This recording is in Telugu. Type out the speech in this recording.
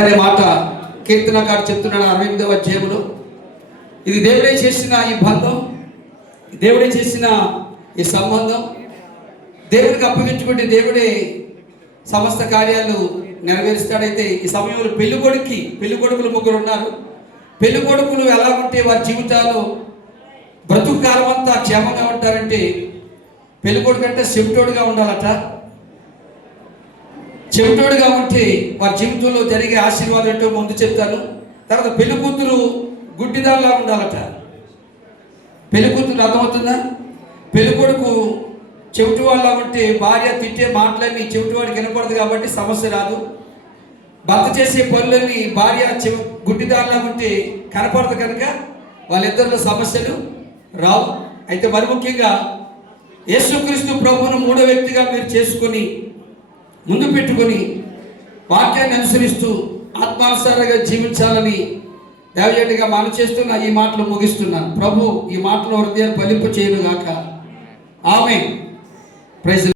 అనే మాట కీర్తనకారు చెప్తున్నాడు 68వ అధ్యాయంలో. ఇది దేవుడే చేసిన ఈ బంధం, దేవుడే చేసిన ఈ సంబంధం, దేవుడికి అప్పగించుకుంటే దేవుడే సమస్త కార్యాలు నెరవేరుస్తాడైతే ఈ సమయంలో పెళ్లి కొడుకులు ముగ్గురు ఉన్నారు. పెళ్లి కొడుకులు ఎలా ఉంటే వారి జీవితాలు బ్రతుకు కాలం అంతా క్షేమంగా ఉంటారంటే పెళ్లి కొడుకు అంటే చెవిటోడుగా ఉండాలట. చెవిటోడుగా ఉంటే వారి జీవితంలో జరిగే ఆశీర్వాదం ఏంటో ముందు చెప్తాను. తర్వాత పెళ్లి కూతురు గుడ్డిదారులా ఉండాలట. పెళ్లి కూతురు అర్థమవుతుందా? పెళ్లి కొడుకు చెవిటి వాళ్ళ ఉంటే భార్య తిట్టే మాటలన్నీ చెవిటివాడికి వినపడదు కాబట్టి సమస్య రాదు. భర్త చేసే పనులన్నీ భార్య గుడ్డిదారులా ఉంటే కనపడదు కనుక వాళ్ళిద్దరిలో సమస్యలు రావు. అయితే మరి ముఖ్యంగా యేసుక్రీస్తు ప్రభువును మూడో వ్యక్తిగా మీరు చేసుకొని ముందు పెట్టుకొని వాక్యాన్ని అనుసరిస్తూ ఆత్మానుసారంగా జీవించాలని దైవజనుడిగా మనం చేస్తున్న ఈ మాటలు ముగిస్తున్నాను. ప్రభు ఈ మాటలు హృదయాన్ని ఫలింప చేయను గాక. ఆమేన్. ప్రైజ్